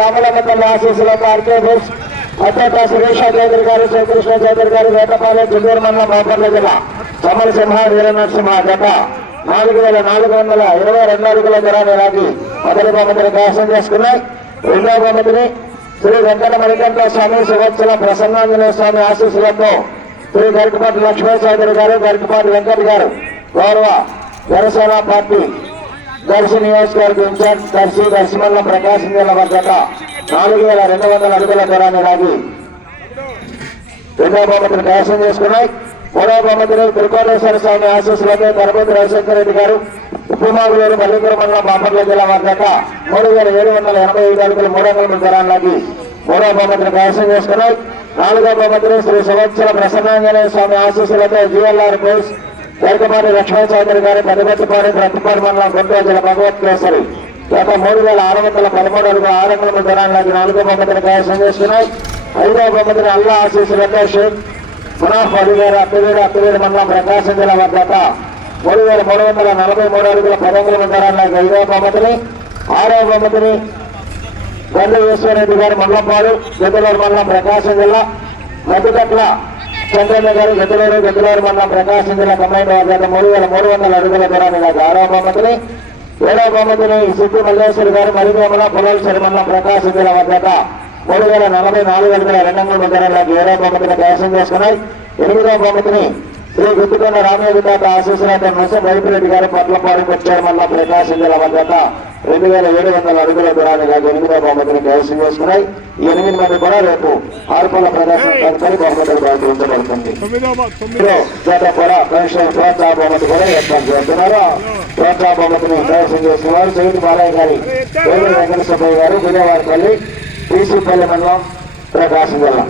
రామలమ్మ తల్లి ఆశీస్సులతో RK books అత్యంత సురేష చౌదరి గారు శ్రీకృష్ణ చౌదరి గారు వేటపాలెం జిల్లూరు మండలం బాపట్ల జిల్లా చమ్మల సింహ వీర నాలుగు వేల నాలుగు వందల ఇరవై రెండు అడుగుల దూరాన్ని లాగి మొదటి బహుమతిని కైవసం చేసుకున్నాయి. రెండవ బహుమతిని శ్రీ వెంకట మణికంఠ స్వామి సువత్సల ప్రసన్నాంజనేయ స్వామి ఆశీస్సులతో శ్రీ గరికపాటి లక్ష్మీ చౌదరి గారు గరికపాటి వెంకట్ గారు గౌరవ జనసేన పార్టీ దర్శి నియోజకవర్గ ఇన్ఛార్జ్ దర్శి దర్శిమల్ల ప్రకాశం జిల్లా భద్రత. నాలుగు వేల రెండు వందల అడుగుల దూరాన్ని లాగి రెండవ బహుమతిని కైవసం చేసుకున్నాయి. మూడవ బహుమతిని త్రికోటేశ్వర స్వామి ఆశీస్సులతో గణపతి రవిశంకర్ రెడ్డి గారు. ఉప్పుమాగులూరు మల్లిపురం మండలం బాపట్ల జిల్లా భద్రత. మూడు వేల ఏడు వందల ఎనభై ఐదు అడుగుల మూడవ వందల దూరాన్ని లాగి మూడవ బహుమతిని కైవసం చేసుకున్నాయి. నాలుగవ బహుమతిని శ్రీ సంవత్సర ప్రసన్నాంజనేయ స్వామి ఆశీస్సులతో జిఎల్ఆర్ కోర్స్ గరికపాటి లక్ష్మణ చౌదరి గారి పెద్దగొట్టుపాడి ప్రతిపాడు మండలం గుంటూరు జిల్లా భగవత్ కేసరి గత మూడు వేల ఆరు వందల పదమూడు అడుగుల ఆరు వందల జనాలకు నాలుగో బహుమతిని కైవసం చేసుకున్నాయి ఐదవ బహుమతిని అల్లా ఆశీస్సులతో షేక్ పునః పదివేల అత్తివేడు అత్తివేడు మండలం ప్రకాశం జిల్లా వద్ద మూడు వేల మూడు వందల నలభై మూడు అడుగుల పదకొండు దూరానికి ఐదవ బహుమతిని ఆరవ బహుమతిని గండ ఈశ్వరరెడ్డి గారు మండలపాడు గద్దలూరు మండలం ప్రకాశం జిల్లా మధ్యకట్ల చంద్రన్న గారు గద్దలూరు గద్దలూరు మండలం ప్రకాశం జిల్లా కంబైన్ వారి మూడు వేల మూడు వందల అడుగుల దూరాన్ని నాకు బహుమతిని ఏడవ బహుమతిని సిద్ధి మల్లేశ్వరి గారు మరిగోమల పొలాల్సరి మండలం ప్రకాశం జిల్లా వద్ద మూడు వేల నలభై నాలుగు అడుగుల రెండు వందల దూరాలకు ఏడవ బహుమతిని కైవసం చేసుకున్నాయి. ఎనిమిదవ బహుమతిని శ్రీ గుత్తుకొండ రామయ్య తాత ఆశీస్సులతో ముసం వైపురెడ్డి గారు పట్లపాడు కొచ్చారు మల్ల ప్రకాశం జిల్లా వద్ద రెండు వేల ఏడు వందల అడుగుల దూరాన్ని కాక ఎనిమిదవ బహుమతిని కైవసం చేసుకున్నాయి. ఈ ఎనిమిది మంది కూడా రేపు ఆరుపల్ల ప్రదర్శన తదుపరి బహుమతులు ఇందులో జత కూడా పెన్షన్ ప్రోత్సాహ బహుమతి కూడా ఏర్పాటు చేస్తున్నారు. ప్రోత్సాహ బహుమతిని కైవసం చేస్తున్నారు. చెవిటి బాలయ్య గారి వేలు వెంకట సుబ్బయ్య గారు విజయవాడపల్లి టీసీపల్లి మండలం ప్రకాశం జిల్లా.